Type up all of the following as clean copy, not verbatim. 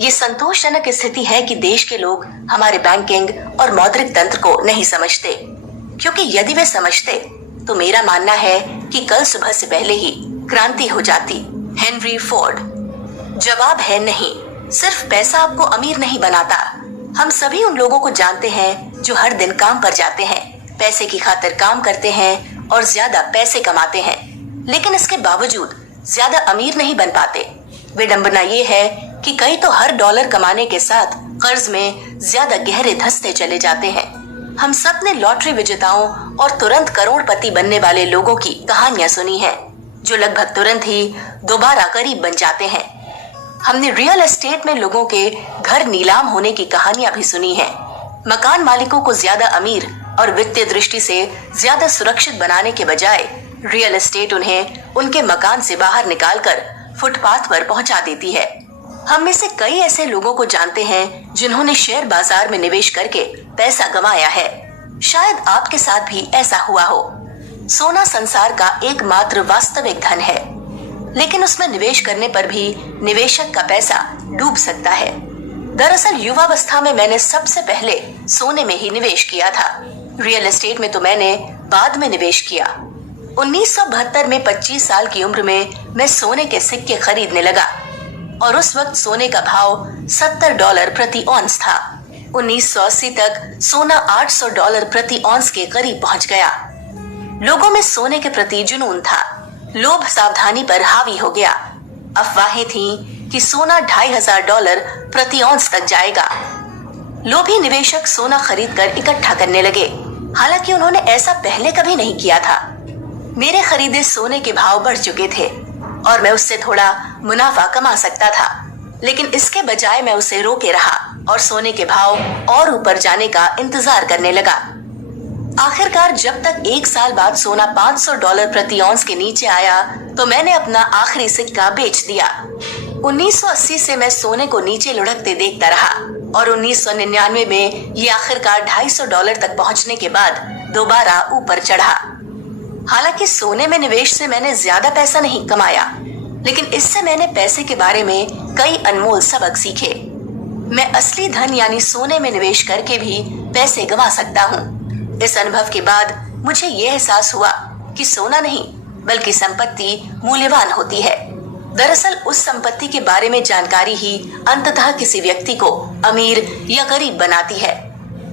ये संतोषजनक स्थिति है कि देश के लोग हमारे बैंकिंग और मौद्रिक तंत्र को नहीं समझते, क्योंकि यदि वे समझते तो मेरा मानना है कि कल सुबह से पहले ही क्रांति हो जाती। Henry Ford. जवाब है नहीं। सिर्फ पैसा आपको अमीर नहीं बनाता। हम सभी उन लोगों को जानते हैं जो हर दिन काम पर जाते हैं, पैसे की खातिर काम करते हैं और ज्यादा पैसे कमाते हैं, लेकिन इसके बावजूद ज्यादा अमीर नहीं बन पाते। विडंबना ये है कि कई तो हर डॉलर कमाने के साथ कर्ज में ज्यादा गहरे धंसते चले जाते हैं। हम सब ने लॉटरी विजेताओं और तुरंत करोड़पति बनने वाले लोगों की कहानियां सुनी हैं, जो लगभग तुरंत ही दोबारा गरीब बन जाते हैं। हमने रियल एस्टेट में लोगों के घर नीलाम होने की कहानियां भी सुनी हैं। मकान मालिकों को ज्यादा अमीर और वित्तीय दृष्टि से ज्यादा सुरक्षित बनाने के बजाय रियल एस्टेट उन्हें उनके मकान से बाहर निकालकर फुटपाथ पर पहुंचा देती है। हम में से कई ऐसे लोगों को जानते हैं जिन्होंने शेयर बाजार में निवेश करके पैसा कमाया है। शायद आपके साथ भी ऐसा हुआ हो। सोना संसार का एकमात्र वास्तविक धन है, लेकिन उसमें निवेश करने पर भी निवेशक का पैसा डूब सकता है। दरअसल युवावस्था में मैंने सबसे पहले सोने में ही निवेश किया था। रियल एस्टेट में तो मैंने बाद में निवेश किया। 1972 में 25 साल की उम्र में मैं सोने के सिक्के खरीदने लगा और उस वक्त सोने का भाव $70 प्रति औंस था। 1980 तक सोना $800 प्रति औंस के करीब पहुंच गया। लोगों में सोने के प्रति जुनून था। लोभ सावधानी पर हावी हो गया। अफवाहें थीं कि सोना $2500 प्रति औंस तक जाएगा। लोभी निवेशक सोना खरीदकर इकट्ठा करने लगे, हालांकि उन्होंने ऐसा पहले कभी नहीं किया था। मेरे खरीदे सोने के भाव बढ़ चुके थे और मैं उससे थोड़ा मुनाफा कमा सकता था, लेकिन इसके बजाय मैं उसे रोके रहा और सोने के भाव और ऊपर जाने का इंतजार करने लगा। आखिरकार जब तक 1 साल बाद सोना $500 प्रति औंस के नीचे आया तो मैंने अपना आखिरी सिक्का बेच दिया। 1980 से मैं सोने को नीचे लुढ़कते देखता रहा और 1999 में ये आखिरकार $250 तक पहुंचने के बाद दोबारा ऊपर चढ़ा। हालांकि सोने में निवेश से मैंने ज्यादा पैसा नहीं कमाया, लेकिन इससे मैंने पैसे के बारे में कई अनमोल सबक सीखे। मैं असली धन यानी सोने में निवेश करके भी पैसे गंवा सकता हूँ। इस अनुभव के बाद मुझे ये एहसास हुआ कि सोना नहीं बल्कि संपत्ति मूल्यवान होती है। दरअसल उस संपत्ति के बारे में जानकारी ही अंततः किसी व्यक्ति को अमीर या गरीब बनाती है।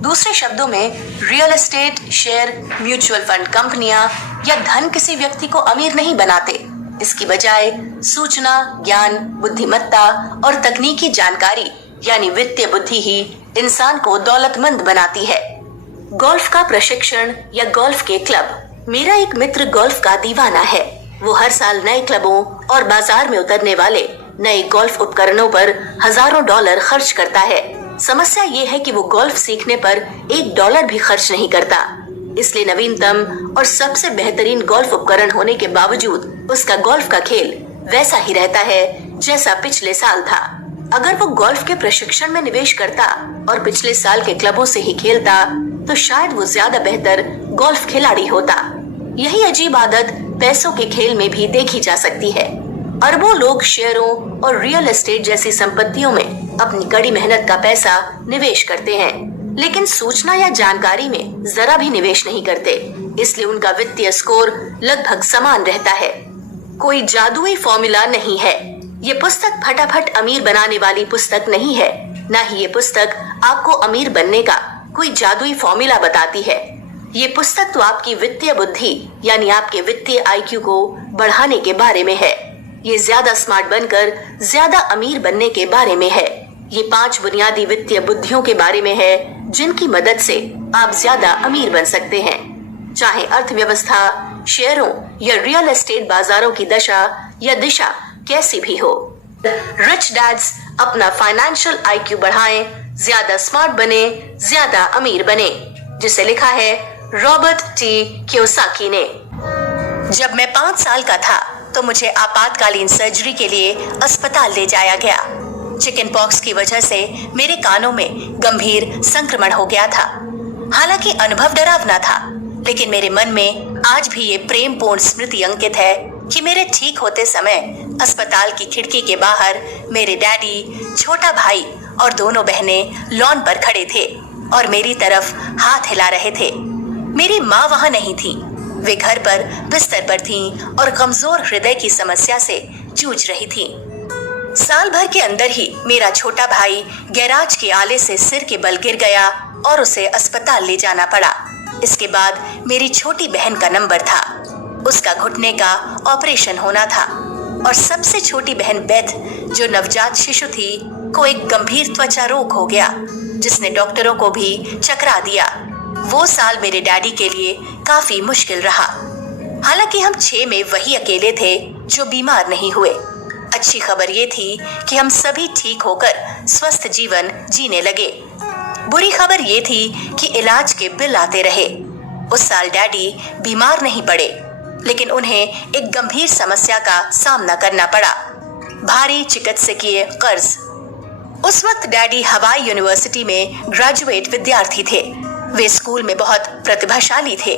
दूसरे शब्दों में real estate, share, mutual fund कंपनियां या धन किसी व्यक्ति को अमीर नहीं बनाते। इसकी बजाय सूचना, ज्ञान, बुद्धिमत्ता और तकनीकी जानकारी यानी वित्तीय बुद्धि ही इंसान को दौलतमंद बनाती है। गोल्फ का प्रशिक्षण या गोल्फ के क्लब। मेरा एक मित्र गोल्फ का दीवाना है। वो हर साल नए क्लबों और बाजार में उतरने वाले नए गोल्फ उपकरणों पर हजारों डॉलर खर्च करता है। समस्या ये है कि वो गोल्फ सीखने पर $1 भी खर्च नहीं करता। इसलिए नवीनतम और सबसे बेहतरीन गोल्फ उपकरण होने के बावजूद उसका गोल्फ का खेल वैसा ही रहता है जैसा पिछले साल था। अगर वो गोल्फ के प्रशिक्षण में निवेश करता और पिछले साल के क्लबों से ही खेलता तो शायद वो ज्यादा बेहतर गोल्फ खिलाड़ी होता। यही अजीब आदत पैसों के खेल में भी देखी जा सकती है। अरबों लोग शेयरों और रियल एस्टेट जैसी संपत्तियों में अपनी कड़ी मेहनत का पैसा निवेश करते हैं, लेकिन सूचना या जानकारी में जरा भी निवेश नहीं करते। इसलिए उनका वित्तीय स्कोर लगभग समान रहता है। कोई जादुई फॉर्मूला नहीं है। ये पुस्तक फटाफट अमीर बनाने वाली पुस्तक नहीं है, न ही ये पुस्तक आपको अमीर बनने का कोई जादुई फॉर्मूला बताती है। ये पुस्तक तो आपकी वित्तीय बुद्धि यानी आपके वित्तीय IQ को बढ़ाने के बारे में है। ये ज्यादा स्मार्ट बनकर ज्यादा अमीर बनने के बारे में है। ये 5 बुनियादी वित्तीय बुद्धियों के बारे में है जिनकी मदद से आप ज्यादा अमीर बन सकते हैं। चाहे अर्थव्यवस्था, शेयरों या रियल एस्टेट बाजारों की दशा या दिशा कैसी भी हो। रिच डैड्स अपना फाइनेंशियल IQ बढ़ाएं, ज्यादा स्मार्ट बने, ज्यादा अमीर बने, जिसे लिखा है रॉबर्ट T कियोसाकी ने। जब मैं 5 साल का था तो मुझे आपातकालीन सर्जरी के लिए अस्पताल ले जाया गया। चिकन पॉक्स की वजह से मेरे कानों में गंभीर संक्रमण हो गया था। हालांकि अनुभव डरावना था, लेकिन मेरे मन में आज भी ये प्रेमपूर्ण स्मृति अंकित है कि मेरे ठीक होते समय अस्पताल की खिड़की के बाहर मेरे डैडी, छोटा भाई और दोनों बहनें लॉन पर खड़े थे और मेरी तरफ हाथ हिला रहे थे। मेरी माँ वहां नहीं थी, वे घर पर बिस्तर पर थीं और कमजोर हृदय की समस्या से जूझ रही थीं। साल भर के अंदर ही मेरा छोटा भाई गैराज के आले से सिर के बल गिर गया और उसे अस्पताल ले जाना पड़ा। इसके बाद मेरी छोटी बहन का नंबर था, उसका घुटने का ऑपरेशन होना था और सबसे छोटी बहन बेथ, जो नवजात शिशु थी, को एक गंभीर त्वचा रोग हो गया जिसने डॉक्टरों को भी चकरा दिया। वो साल मेरे डैडी के लिए काफी मुश्किल रहा। हालांकि हम 6 में वही अकेले थे जो बीमार नहीं हुए। अच्छी खबर ये थी कि हम सभी ठीक होकर स्वस्थ जीवन जीने लगे। बुरी खबर ये थी कि इलाज के बिल आते रहे। उस साल डैडी बीमार नहीं पड़े, लेकिन उन्हें एक गंभीर समस्या का सामना करना पड़ा, भारी चिकित्सकीय कर्ज। उस वक्त डैडी हवाई यूनिवर्सिटी में ग्रेजुएट विद्यार्थी थे। वे स्कूल में बहुत प्रतिभाशाली थे।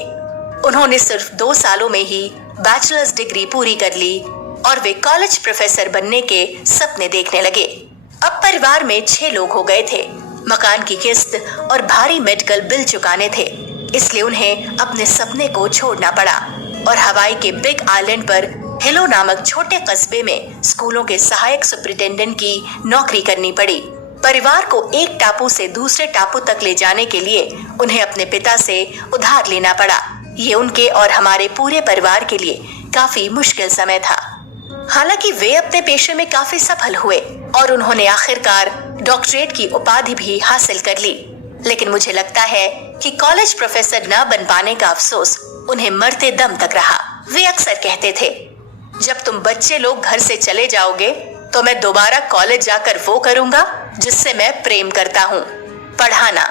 उन्होंने सिर्फ 2 सालों में ही बैचलर्स डिग्री पूरी कर ली और वे कॉलेज प्रोफेसर बनने के सपने देखने लगे। अब परिवार में 6 लोग हो गए थे। मकान की किस्त और भारी मेडिकल बिल चुकाने थे, इसलिए उन्हें अपने सपने को छोड़ना पड़ा और हवाई के बिग आइलैंड पर हिलो नामक छोटे कस्बे में स्कूलों के सहायक सुपरिटेंडेंट की नौकरी करनी पड़ी। परिवार को एक टापू से दूसरे टापू तक ले जाने के लिए उन्हें अपने पिता से उधार लेना पड़ा। ये उनके और हमारे पूरे परिवार के लिए काफी मुश्किल समय था। हालांकि वे अपने पेशे में काफी सफल हुए और उन्होंने आखिरकार डॉक्टरेट की उपाधि भी हासिल कर ली, लेकिन मुझे लगता है कि कॉलेज प्रोफेसर न बन पाने का अफसोस उन्हें मरते दम तक रहा। वे अक्सर कहते थे, जब तुम बच्चे लोग घर से चले जाओगे तो मैं दोबारा कॉलेज जाकर वो करूंगा जिससे मैं प्रेम करता हूँ, पढ़ाना।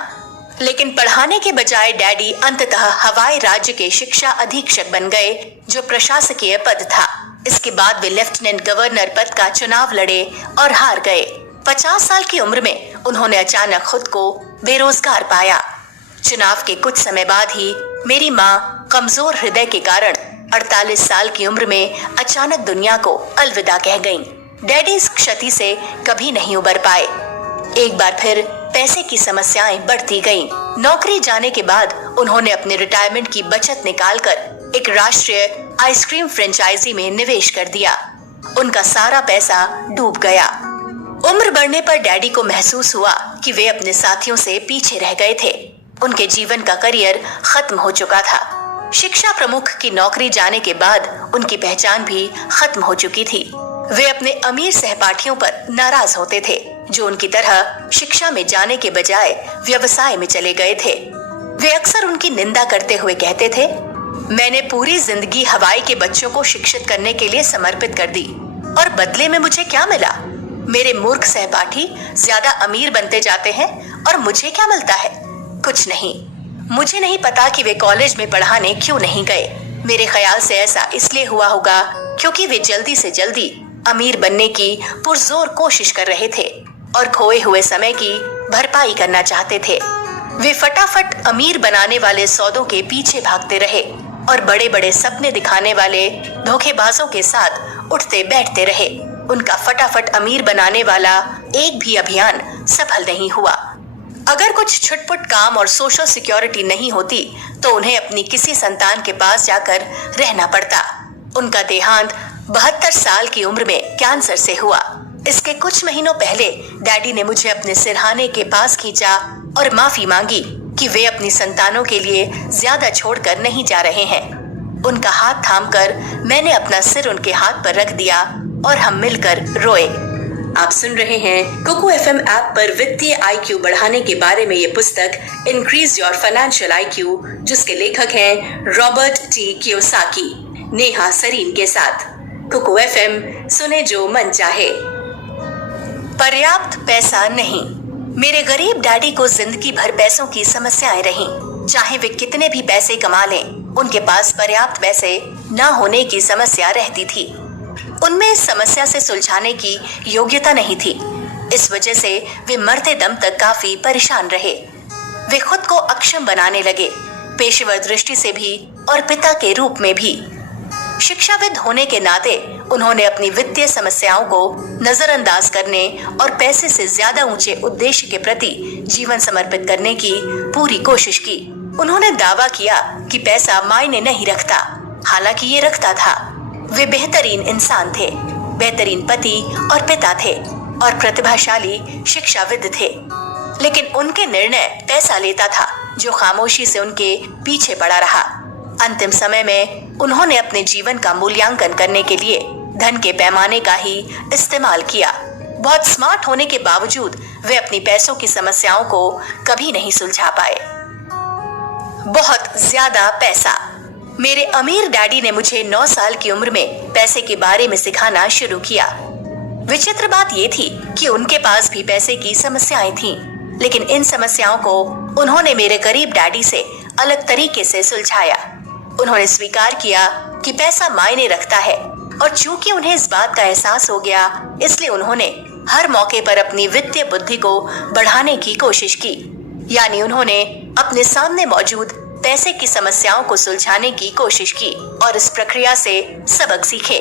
लेकिन पढ़ाने के बजाय डैडी अंततः हवाई राज्य के शिक्षा अधीक्षक बन गए, जो प्रशासकीय पद था। इसके बाद वे लेफ्टिनेंट गवर्नर पद का चुनाव लड़े और हार गए। 50 साल की उम्र में उन्होंने अचानक खुद को बेरोजगार पाया। चुनाव के कुछ समय बाद ही मेरी माँ कमजोर हृदय के कारण 48 साल की उम्र में अचानक दुनिया को अलविदा कह गईं। डैडी इस क्षति से कभी नहीं उबर पाए। एक बार फिर पैसे की समस्याएं बढ़ती गईं। नौकरी जाने के बाद उन्होंने अपने रिटायरमेंट की बचत निकालकर एक राष्ट्रीय आइसक्रीम फ्रेंचाइजी में निवेश कर दिया। उनका सारा पैसा डूब गया। उम्र बढ़ने पर डैडी को महसूस हुआ कि वे अपने साथियों से पीछे रह गए थे। उनके जीवन का करियर खत्म हो चुका था। शिक्षा प्रमुख की नौकरी जाने के बाद उनकी पहचान भी खत्म हो चुकी थी। वे अपने अमीर सहपाठियों पर नाराज होते थे, जो उनकी तरह शिक्षा में जाने के बजाय व्यवसाय में चले गए थे। वे अक्सर उनकी निंदा करते हुए कहते थे, मैंने पूरी जिंदगी हवाई के बच्चों को शिक्षित करने के लिए समर्पित कर दी और बदले में मुझे क्या मिला? मेरे मूर्ख सहपाठी ज्यादा अमीर बनते जाते हैं और मुझे क्या मिलता है? कुछ नहीं। मुझे नहीं पता कि वे कॉलेज में पढ़ाने क्यों नहीं गए। मेरे ख्याल से ऐसा इसलिए हुआ होगा क्योंकि वे जल्दी से जल्दी अमीर बनने की पुरजोर कोशिश कर रहे थे और खोए हुए समय की भरपाई करना चाहते थे। वे फटाफट अमीर बनाने वाले सौदों के पीछे भागते रहे और बड़े बड़े सपने दिखाने वाले धोखेबाजों के साथ उठते बैठते रहे। उनका फटाफट अमीर बनाने वाला एक भी अभियान सफल नहीं हुआ। अगर कुछ छुटपुट काम और सोशल सिक्योरिटी नहीं होती तो उन्हें अपनी किसी संतान के पास जाकर रहना पड़ता। उनका देहांत 72 साल की उम्र में कैंसर से हुआ। इसके कुछ महीनों पहले डैडी ने मुझे अपने सिरहाने के पास खींचा और माफी मांगी कि वे अपनी संतानों के लिए ज्यादा छोड़कर नहीं जा रहे हैं। उनका हाथ थामकर मैंने अपना सिर उनके हाथ पर रख दिया और हम मिलकर रोए। आप सुन रहे हैं कुकू एफएम ऐप पर वित्तीय IQ बढ़ाने के बारे में ये पुस्तक इंक्रीज योर फाइनेंशियल IQ, जिसके लेखक हैं Robert T Kiyosaki, Neha Sareen के साथ। कुकू एफएम, सुने जो मन चाहे। पर्याप्त पैसा नहीं। मेरे गरीब डैडी को जिंदगी भर पैसों की समस्याएं रहीं। चाहे वे कितने भी पैसे कमा लें, उनके पास पर्याप्त पैसे न होने की समस्या रहती थी। उनमें इस समस्या से सुलझाने की योग्यता नहीं थी। इस वजह से वे मरते दम तक काफी परेशान रहे। वे खुद को अक्षम बनाने लगे, पेशेवर दृष्टि से भी और पिता के रूप में भी। शिक्षाविद होने के नाते उन्होंने अपनी वित्तीय समस्याओं को नजरअंदाज करने और पैसे से ज्यादा ऊंचे उद्देश्य के प्रति जीवन समर्पित करने की पूरी कोशिश की। उन्होंने दावा किया कि पैसा मायने नहीं रखता, हालांकि ये रखता था। वे बेहतरीन इंसान थे, बेहतरीन पति और पिता थे और प्रतिभाशाली शिक्षाविद थे, लेकिन उनके निर्णय पैसा लेता था जो खामोशी से उनके पीछे पड़ा रहा। अंतिम समय में उन्होंने अपने जीवन का मूल्यांकन करने के लिए धन के पैमाने का ही इस्तेमाल किया। बहुत स्मार्ट होने के बावजूद वे अपनी पैसों की समस्याओं को कभी नहीं सुलझा पाए। बहुत ज्यादा पैसा। मेरे अमीर डैडी ने मुझे 9 साल की उम्र में पैसे के बारे में सिखाना शुरू किया। विचित्र बात ये थी कि उनके पास भी पैसे की समस्याएं थीं, लेकिन इन समस्याओं को उन्होंने मेरे गरीब डैडी से अलग तरीके से सुलझाया। उन्होंने स्वीकार किया कि पैसा मायने रखता है, और चूंकि उन्हें इस बात का एहसास हो गया, इसलिए उन्होंने हर मौके पर अपनी वित्तीय बुद्धि को बढ़ाने की कोशिश की। यानी उन्होंने अपने सामने मौजूद पैसे की समस्याओं को सुलझाने की कोशिश की और इस प्रक्रिया से सबक सीखे।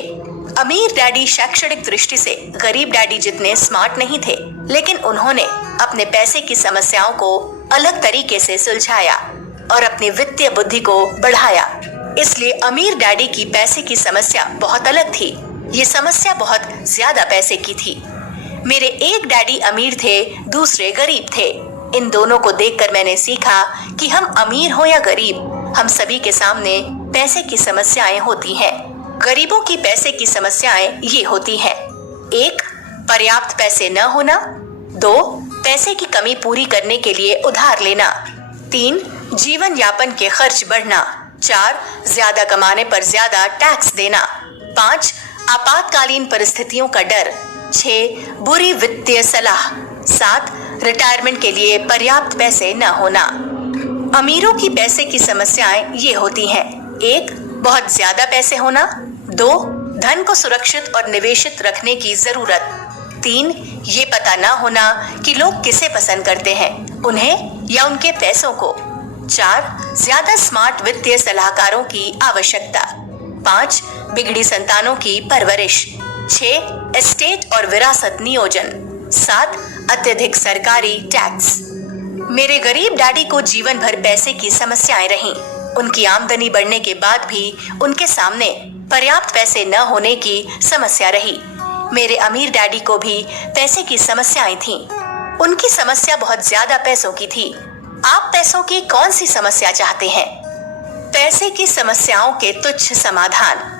अमीर डैडी शैक्षणिक दृष्टि से गरीब डैडी जितने स्मार्ट नहीं थे, लेकिन उन्होंने अपने पैसे की समस्याओं को अलग तरीके से सुलझाया और अपनी वित्तीय बुद्धि को बढ़ाया। इसलिए अमीर डैडी की पैसे की समस्या बहुत अलग थी। ये समस्या बहुत ज्यादा पैसे की थी। मेरे एक डैडी अमीर थे, दूसरे गरीब थे। इन दोनों को देखकर मैंने सीखा कि हम अमीर हो या गरीब, हम सभी के सामने पैसे की समस्याएं होती हैं। गरीबों की पैसे की समस्याएं ये होती हैं: 1. पर्याप्त पैसे न होना, 2. पैसे की कमी पूरी करने के लिए उधार लेना, 3. जीवन यापन के खर्च बढ़ना, 4. ज्यादा कमाने पर ज्यादा टैक्स देना, 5. आपातकालीन परिस्थितियों का डर, 6. बुरी वित्तीय सलाह, 7. रिटायरमेंट के लिए पर्याप्त पैसे न होना। अमीरों की पैसे की समस्याएं ये होती हैं: 1. बहुत ज्यादा पैसे होना, 2. धन को सुरक्षित और निवेशित रखने की जरूरत, 3. ये पता न होना कि लोग किसे पसंद करते हैं, उन्हें या उनके पैसों को, 4. ज्यादा स्मार्ट वित्तीय सलाहकारों की आवश्यकता, 5. बिगड़ी संतानों की परवरिश, 6. एस्टेट और विरासत नियोजन, 7. अत्यधिक सरकारी टैक्स। मेरे गरीब डैडी को जीवन भर पैसे की समस्याएं रहीं। उनकी आमदनी बढ़ने के बाद भी उनके सामने पर्याप्त पैसे न होने की समस्या रही। मेरे अमीर डैडी को भी पैसे की समस्याएं थीं। उनकी समस्या बहुत ज्यादा पैसों की थी। आप पैसों की कौन सी समस्या चाहते हैं? पैसे की समस्याओं के तुच्छ समाधान।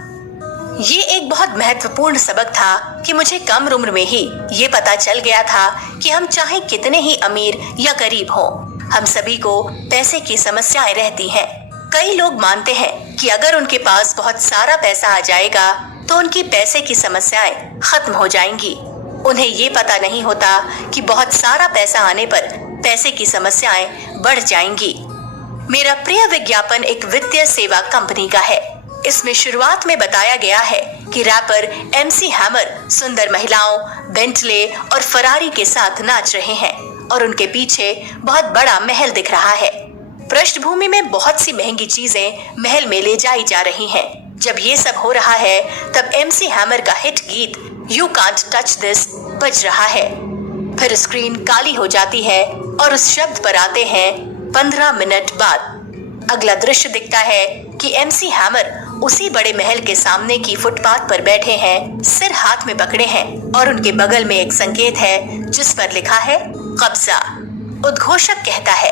ये एक बहुत महत्वपूर्ण सबक था कि मुझे कम उम्र में ही ये पता चल गया था कि हम चाहे कितने ही अमीर या गरीब हों, हम सभी को पैसे की समस्याएं रहती हैं। कई लोग मानते हैं कि अगर उनके पास बहुत सारा पैसा आ जाएगा तो उनकी पैसे की समस्याएं खत्म हो जाएंगी। उन्हें ये पता नहीं होता कि बहुत सारा पैसा आने पर पैसे की समस्याएं बढ़ जाएंगी। मेरा प्रिय विज्ञापन एक वित्तीय सेवा कंपनी का है। इसमें शुरुआत में बताया गया है कि रैपर MC हैमर सुंदर महिलाओं, बेंटले और फरारी के साथ नाच रहे हैं और उनके पीछे बहुत बड़ा महल दिख रहा है। पृष्ठभूमि में बहुत सी महंगी चीजें महल में ले जाई जा रही हैं। जब ये सब हो रहा है तब MC हैमर का हिट गीत You Can't Touch This बज रहा है। फिर स्क्रीन काली हो जाती है और उस शब्द पर आते हैं 15 मिनट बाद। अगला दृश्य दिखता है कि MC हैमर उसी बड़े महल के सामने की फुटपाथ पर बैठे हैं, सिर हाथ में पकड़े हैं और उनके बगल में एक संकेत है जिस पर लिखा है कब्जा। उद्घोषक कहता है,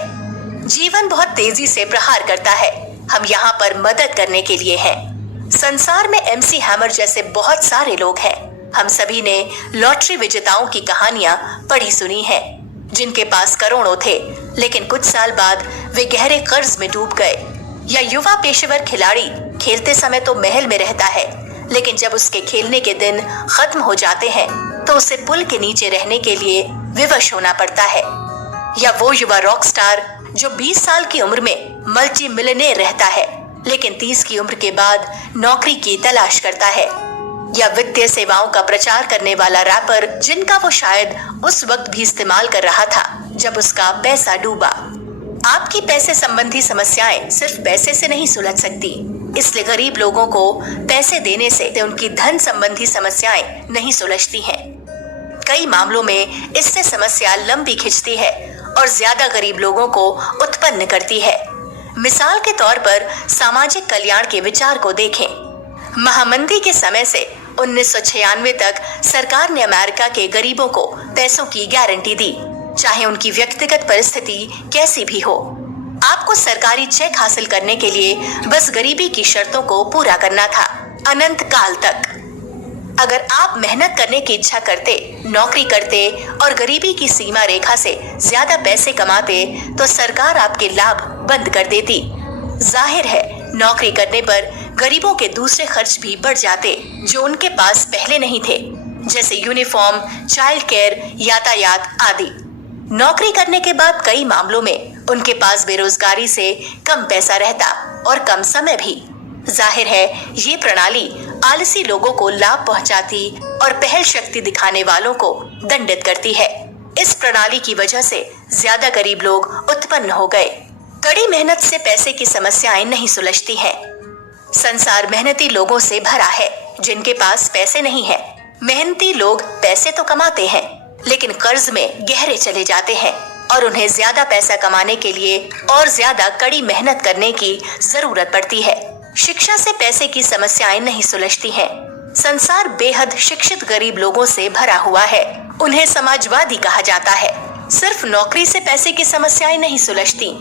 जीवन बहुत तेजी से प्रहार करता है, हम यहाँ पर मदद करने के लिए हैं। संसार में MC हैमर जैसे बहुत सारे लोग हैं। हम सभी ने लॉटरी विजेताओं की कहानियां पढ़ी सुनी हैं, जिनके पास करोड़ों थे लेकिन कुछ साल बाद वे गहरे कर्ज में डूब गए। या युवा पेशेवर खिलाड़ी खेलते समय तो महल में रहता है, लेकिन जब उसके खेलने के दिन खत्म हो जाते हैं तो उसे पुल के नीचे रहने के लिए विवश होना पड़ता है। या वो युवा रॉक स्टार जो 20 साल की उम्र में मल्टी मिलियनेयर रहता है, लेकिन 30 की उम्र के बाद नौकरी की तलाश करता है। या वित्तीय सेवाओं का प्रचार करने वाला रैपर जिनका वो शायद उस वक्त भी इस्तेमाल कर रहा था जब उसका पैसा डूबा। आपकी पैसे संबंधी समस्याएं सिर्फ पैसे से नहीं सुलझ सकती। इसलिए गरीब लोगों को पैसे देने से उनकी धन संबंधी समस्याएं नहीं सुलझती हैं। कई मामलों में इससे समस्या लंबी खिंचती है और ज्यादा गरीब लोगों को उत्पन्न करती है। मिसाल के तौर पर सामाजिक कल्याण के विचार को देखें। महामंदी के समय से 1996 तक सरकार ने अमेरिका के गरीबों को पैसों की गारंटी दी, चाहे उनकी व्यक्तिगत परिस्थिति कैसी भी हो। आपको सरकारी चेक हासिल करने के लिए बस गरीबी की शर्तों को पूरा करना था, अनंत काल तक। अगर आप मेहनत करने की इच्छा करते, नौकरी करते और गरीबी की सीमा रेखा से ज्यादा पैसे कमाते तो सरकार आपके लाभ बंद कर देती। जाहिर है, नौकरी करने पर गरीबों के दूसरे खर्च भी बढ़ जाते जो उनके पास पहले नहीं थे, जैसे यूनिफॉर्म, चाइल्ड केयर, यातायात आदि। नौकरी करने के बाद कई मामलों में उनके पास बेरोजगारी से कम पैसा रहता और कम समय भी। जाहिर है, ये प्रणाली आलसी लोगों को लाभ पहुंचाती और पहल शक्ति दिखाने वालों को दंडित करती है। इस प्रणाली की वजह से ज्यादा गरीब लोग उत्पन्न हो गए। कड़ी मेहनत से पैसे की समस्याएं नहीं सुलझती हैं। संसार मेहनती लोगों से भरा है जिनके पास पैसे नहीं है। मेहनती लोग पैसे तो कमाते हैं, लेकिन कर्ज में गहरे चले जाते हैं और उन्हें ज्यादा पैसा कमाने के लिए और ज्यादा कड़ी मेहनत करने की जरूरत पड़ती है। शिक्षा से पैसे की समस्याएं नहीं सुलझती हैं। संसार बेहद शिक्षित गरीब लोगों से भरा हुआ है। उन्हें समाजवादी कहा जाता है। सिर्फ नौकरी से पैसे की समस्याएं नहीं सुलझती।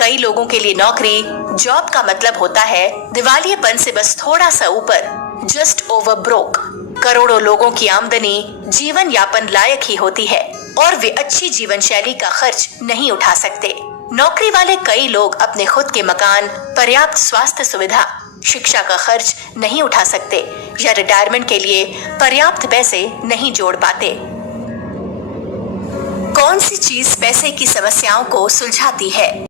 कई लोगों के लिए नौकरी, जॉब का मतलब होता है दिवालियेपन से बस थोड़ा सा ऊपर, जस्ट ओवर ब्रोक। करोड़ों लोगों की आमदनी जीवन यापन लायक ही होती है और वे अच्छी जीवन शैली का खर्च नहीं उठा सकते। नौकरी वाले कई लोग अपने खुद के मकान, पर्याप्त स्वास्थ्य सुविधा, शिक्षा का खर्च नहीं उठा सकते या रिटायरमेंट के लिए पर्याप्त पैसे नहीं जोड़ पाते। कौन सी चीज पैसे की समस्याओं को सुलझाती है?